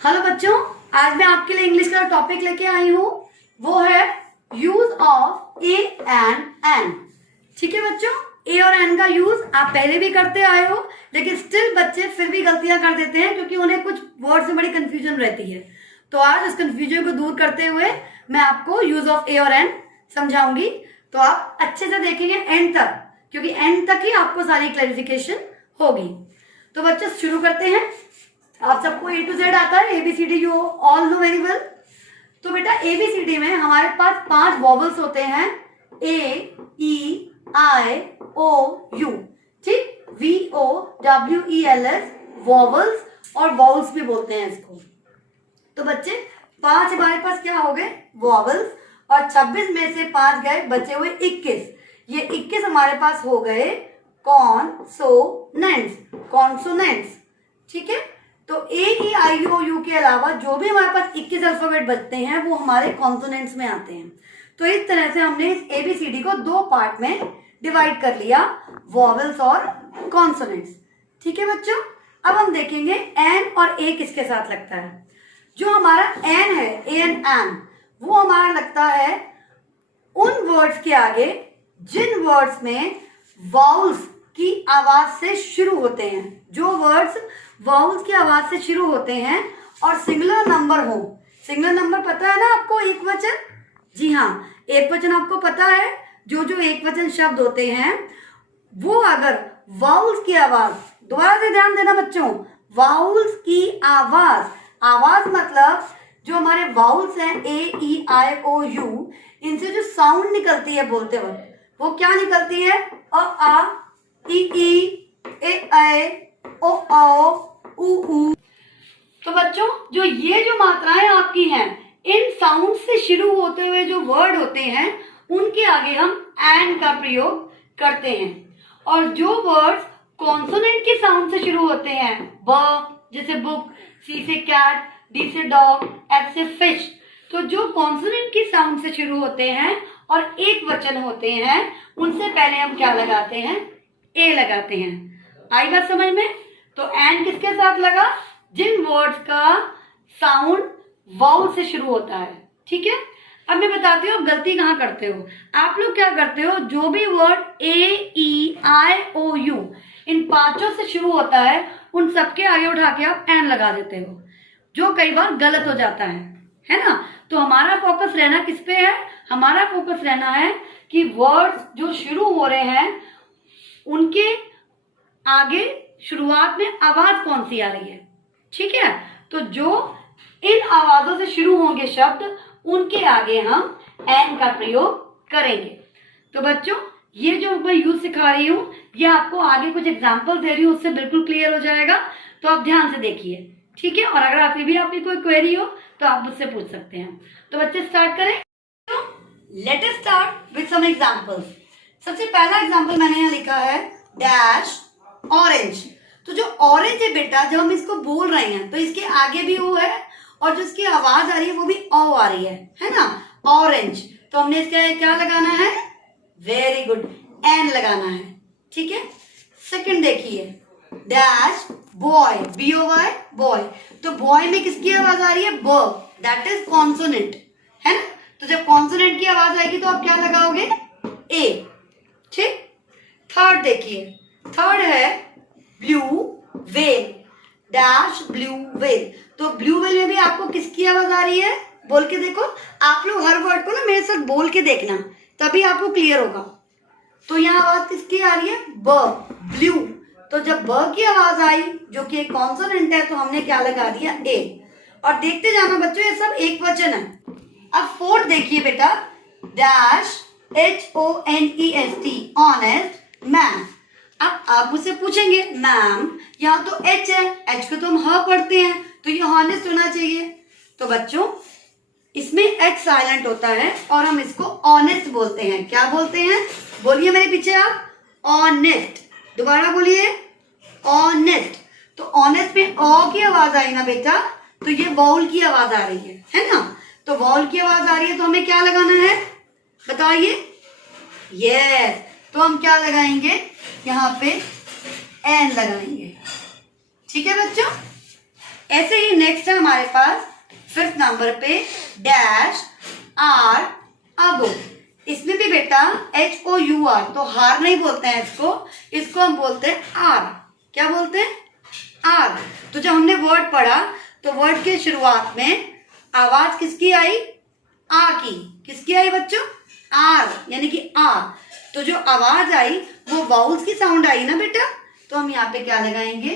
Hello बच्चों, आज मैं आपके लिए इंग्लिश का टॉपिक लेके आई हूँ। वो है use of a and an. ठीक है बच्चों, ए और एन का यूज आप पहले भी करते आए हो, लेकिन स्टिल बच्चे फिर भी गलतियां कर देते हैं क्योंकि उन्हें कुछ वर्ड से बड़ी कंफ्यूजन रहती है। तो आज इस कंफ्यूजन को दूर करते हुए मैं आपको यूज ऑफ ए और एन समझाऊंगी। तो आप अच्छे से देखेंगे एंड तक, क्योंकि एंड तक ही आपको सारी क्लैरिफिकेशन होगी। तो बच्चे शुरू करते हैं। आप सबको ए टू जेड आता है, ABCD you all know very well. तो बेटा ABCD में हमारे पास 5 वॉवल्स होते हैं, A-E-I-O-U। ठीक, VOWELS वॉवल्स, और वॉवल्स भी बोलते हैं इसको। तो बच्चे 5 हमारे पास क्या हो गए, वॉवल्स, और 26 में से 5 गए, बचे हुए 21। ये 21 हमारे पास हो गए कॉन्सोनेंट्स। ठीक है, तो A-E-I-O-U के अलावा जो भी हमारे पास 21 अल्फाबेट बचते हैं वो हमारे कॉन्सोनेंट्स में आते हैं। तो इस तरह से हमने इस ABCD को 2 पार्ट में डिवाइड कर लिया, वॉवल्स और कॉन्सोनेंट्स। ठीक है बच्चों, अब हम देखेंगे एन और ए किसके साथ लगता है। जो हमारा एन है, एन, वो हमारा लगता है उन वर्ड्स के आगे जिन वर्ड्स में वाउल्स की आवाज से शुरू होते हैं। जो वर्ड्स वाउल्स की आवाज से शुरू होते हैं और सिंगुलर नंबर हो। सिंगुलर नंबर पता है ना आपको, एक वचन। जी हाँ, एक वचन आपको पता है। जो जो एक वचन शब्द होते हैं वो अगर वाउल्स की आवाज, दोबारा से ध्यान देना बच्चों, वाउल्स की आवाज मतलब जो हमारे वाउल्स हैं A-E-I-O-U, इनसे जो साउंड निकलती है बोलते वक्त, वो क्या निकलती है, अ आ, ई ए ओ आओ, ऊ। तो बच्चों जो ये जो मात्राएं आपकी हैं, इन साउंड से शुरू होते हुए जो वर्ड होते हैं उनके आगे हम एंड का प्रयोग करते हैं। और जो वर्ड्स कॉन्सोनेंट के साउंड से शुरू होते हैं, ब जैसे बुक, सी से कैट, डी से डॉग, एफ से फिश, तो जो कॉन्सोनेंट के साउंड से शुरू होते हैं और एक वचन होते हैं, उनसे पहले हम क्या लगाते हैं, ए लगाते हैं। आई बात समझ में। तो एंड किसके साथ लगा, जिन वर्ड्स का साउंड वाउल से शुरू होता है। ठीक है, अब मैं बताती हूँ गलती कहाँ करते हो। आप लोग क्या करते हो, जो भी वर्ड A-E-I-O-U इन 5 से शुरू होता है उन सबके आगे उठा के आप एन लगा देते हो, जो कई बार गलत हो जाता है ना। तो हमारा फोकस रहना किस पे है, हमारा फोकस रहना है कि वर्ड्स जो शुरू हो रहे हैं उनके आगे शुरुआत में आवाज कौन सी आ रही है। ठीक है, तो जो इन आवाजों से शुरू होंगे शब्द, उनके आगे हम एन का प्रयोग करेंगे। तो बच्चों ये जो मैं यूज सिखा रही हूँ, ये आपको आगे कुछ एग्जाम्पल दे रही हूँ, उससे बिल्कुल क्लियर हो जाएगा। तो आप ध्यान से देखिए, ठीक है। और अगर आपकी कोई क्वेरी हो तो आप मुझसे पूछ सकते हैं। तो बच्चे स्टार्ट करें। Let us start with some examples. सबसे पहला एग्जांपल मैंने यहाँ लिखा है डैश ऑरेंज। तो जो ऑरेंज है बेटा, जब हम इसको बोल रहे हैं तो इसके आगे भी ओ है, और जो इसकी आवाज आ रही है वो भी ओ आ रही है ना, ऑरेंज। तो हमने इसके क्या लगाना है, वेरी गुड, एन लगाना है। ठीक है, सेकंड देखिए डैश बॉय, B-O-Y बॉय। तो बॉय में किसकी आवाज आ रही है, ब, दैट इज कॉन्सोनेंट, है ना। तो जब कॉन्सोनेंट की आवाज आएगी तो आप क्या लगाओगे, ए। ठीक, थर्ड देखिए, थर्ड है blue whale, dash blue whale. तो ब्लू वेल में भी आपको किसकी आवाज आ रही है, बोल के देखो। आप लोग हर वर्ड को ना मेरे साथ बोल के देखना, तभी आपको क्लियर होगा। तो यहाँ आवाज किसकी आ रही है, ब, ब्लू। तो जब ब की आवाज आई जो कि एक कॉन्सोनेंट है, तो हमने क्या लगा दिया, ए। और देखते जाना बच्चों, ये सब एक वचन है। अब फोर्थ देखिए बेटा, डैश HONEST, ऑनेस्ट मैम। अब आप मुझसे पूछेंगे मैम यहाँ तो H है, H को तो हम ह पढ़ते हैं, तो ये हॉनेस्ट होना चाहिए। तो बच्चों इसमें H साइलेंट होता है और हम इसको ऑनेस्ट बोलते हैं। क्या बोलते हैं, बोलिए मेरे पीछे आप, ऑनेस्ट। दोबारा बोलिए, ऑनेस्ट। तो ऑनेस्ट में ओ की आवाज आई ना बेटा, तो ये वाउल की आवाज आ रही है ना। तो वाउल की आवाज आ रही है तो हमें क्या लगाना है, बताइए, यस। तो हम क्या लगाएंगे, यहाँ पे एन लगाएंगे। ठीक है बच्चों, ऐसे ही नेक्स्ट है हमारे पास 5th नंबर पे डैश आर अगो। इसमें भी बेटा HOUR, तो हार नहीं बोलते हैं इसको हम बोलते हैं आर। क्या बोलते हैं? आर। तो जब हमने वर्ड पढ़ा तो वर्ड के शुरुआत में आवाज किसकी आई? आ की। किसकी आई बच्चों? आर, यानी कि आ। तो जो आवाज आई वो वाउल्स की साउंड आई ना बेटा, तो हम यहाँ पे क्या लगाएंगे?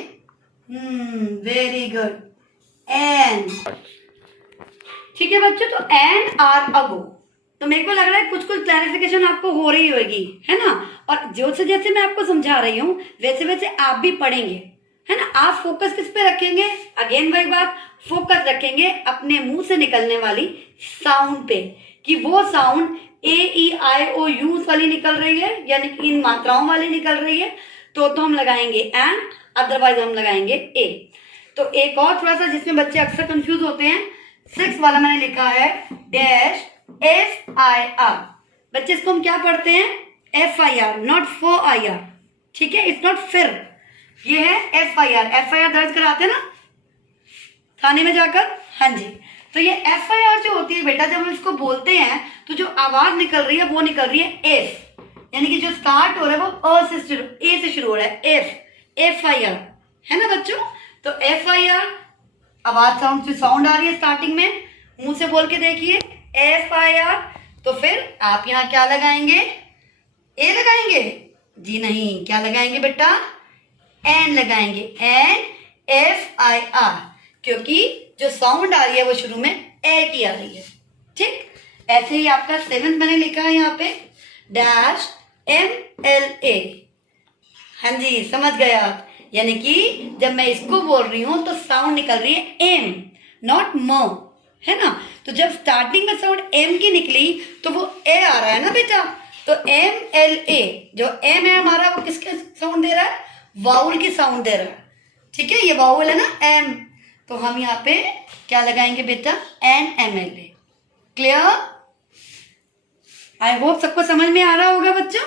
Very good, an. ठीक है बच्चों, तो एन आर अगो। तो मेरे को लग रहा है कुछ क्लैरिफिकेशन आपको हो रही होगी, है ना। और जैसे मैं आपको समझा रही हूँ वैसे वैसे आप भी पढ़ेंगे, है ना। आप फोकस किस पे रखेंगे? अगेन वही बात, फोकस रखेंगे अपने मुंह से निकलने वाली साउंड पे, कि वो साउंड AEIOU वाली निकल रही है, यानी कि इन मात्राओं वाली निकल रही है, तो हम लगाएंगे एन, अदरवाइज हम लगाएंगे ए। तो एक और थोड़ा सा जिसमें बच्चे अक्सर कंफ्यूज होते हैं, 6 वाला मैंने लिखा है डैश FIR। बच्चे इसको हम क्या पढ़ते हैं? FIR, not FIR। ठीक है, इट्स नॉट फिर, ये है FIR दर्ज कराते हैं ना थाने में जाकर। हाँ जी, तो ये FIR जो होती है बेटा, जब हम इसको बोलते हैं तो जो आवाज निकल रही है वो निकल रही है एफ, यानी कि जो स्टार्ट हो रहा है वो ए से शुरू हो रहा है, एफ, FIR, है ना बच्चों। तो FIR आवाज साउंड आ रही है स्टार्टिंग में, मुंह से बोल के देखिए FIR। तो फिर आप यहाँ क्या लगाएंगे? ए लगाएंगे? जी नहीं, क्या लगाएंगे बेटा? एन लगाएंगे, NFIR, क्योंकि जो साउंड आ रही है वो शुरू में ए की आ रही है। ठीक, ऐसे ही आपका 7th मैंने लिखा है यहाँ पे डैश MLA। हाँ जी, समझ गए आप, यानी कि जब मैं इसको बोल रही हूं तो साउंड निकल रही है एम, नॉट म, है ना। तो जब स्टार्टिंग में साउंड एम की निकली तो वो ए आ रहा है ना बेटा, तो MLA, जो एम है हमारा वो किसके साउंड दे रहा है? वाउल की साउंड दे रहा है। ठीक है, ये वाउल है ना एम, तो हम यहाँ पे क्या लगाएंगे बेटा? NMLA। क्लियर? आई होप सबको समझ में आ रहा होगा बच्चों।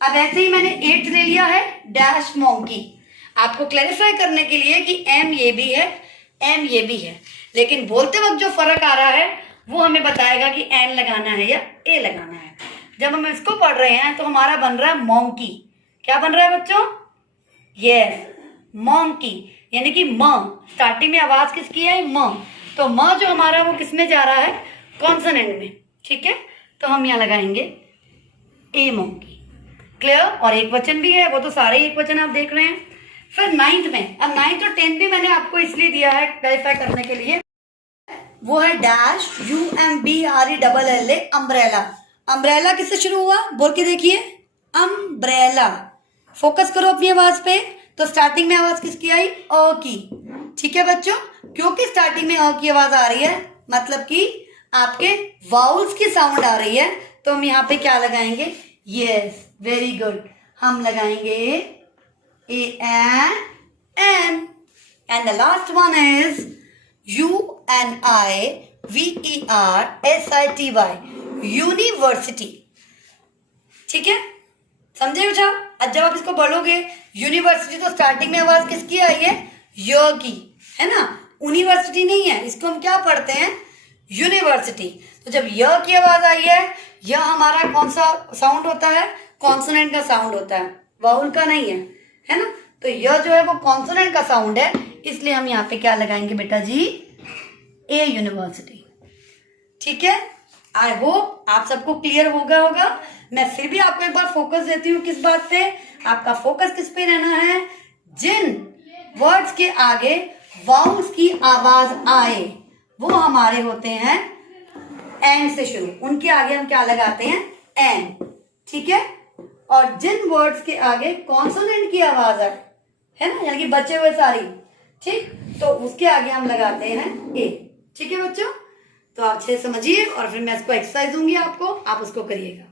अब ऐसे ही मैंने 8th ले लिया है डैश मोंकी, आपको क्लैरिफाई करने के लिए कि एम ये भी है, एम ये भी है, लेकिन बोलते वक्त जो फर्क आ रहा है वो हमें बताएगा कि एन लगाना है या ए लगाना है। जब हम इसको पढ़ रहे हैं तो हमारा बन रहा है मोंकी। क्या बन रहा है बच्चों? यस, मोंकी, यानी कि म। स्टार्टिंग में आवाज किसकी है? म। तो म जो हमारा वो किस में जा रहा है? कॉन्सोनेंट में। ठीक है, तो हम यहाँ लगाएंगे ए मोंकी। क्लियर? और एक वचन भी है, वो तो सारे एक वचन आप देख रहे हैं। फिर 9th में, अब 9th और 10th भी मैंने आपको इसलिए दिया है क्लैरिफाई करने के लिए, वो है डैश UMBRELLA, अम्ब्रेला। अम्ब्रेला किससे शुरू हुआ? बोल के देखिए, अम्ब्रेला। फोकस करो अपनी आवाज पे, तो स्टार्टिंग में आवाज किसकी आई? अ की। ठीक है बच्चों, क्योंकि स्टार्टिंग में अ की आवाज आ रही है, मतलब कि आपके वाउल्स की साउंड आ रही है, तो हम यहाँ पे क्या लगाएंगे? यस, वेरी गुड, हम लगाएंगे AN। And the last one is UNIVERSITY, university. ठीक है, समझे बेटा? अब जब आप इसको बोलोगे यूनिवर्सिटी, तो स्टार्टिंग में आवाज किसकी आई है? य की, है ना। यूनिवर्सिटी नहीं है, इसको हम क्या पढ़ते हैं? यूनिवर्सिटी। तो जब य की आवाज आई है, यह हमारा कौन सा साउंड होता है? कॉन्सोनेंट का साउंड होता है, वाउल का नहीं है ना। तो यह जो है वो कॉन्सोनेंट का साउंड है, इसलिए हम यहाँ पे क्या लगाएंगे बेटा जी? ए यूनिवर्सिटी। ठीक है, आई होप आप सबको क्लियर होगा। मैं फिर भी आपको एक बार फोकस देती हूँ, किस बात पे? आपका फोकस किस पे रहना है? जिन वर्ड्स के आगे वाउल्स की आवाज आए वो हमारे होते हैं एन से शुरू, उनके आगे हम क्या लगाते हैं? एन। ठीक है, और जिन वर्ड्स के आगे कॉन्सोनेंट की आवाज आए, है ना, यानी कि बचे हुए सारी, ठीक, तो उसके आगे हम लगाते हैं ए। ठीक है बच्चों, तो आप अच्छे समझिए, और फिर मैं इसको एक्सरसाइज दूंगी आपको, आप उसको करिएगा।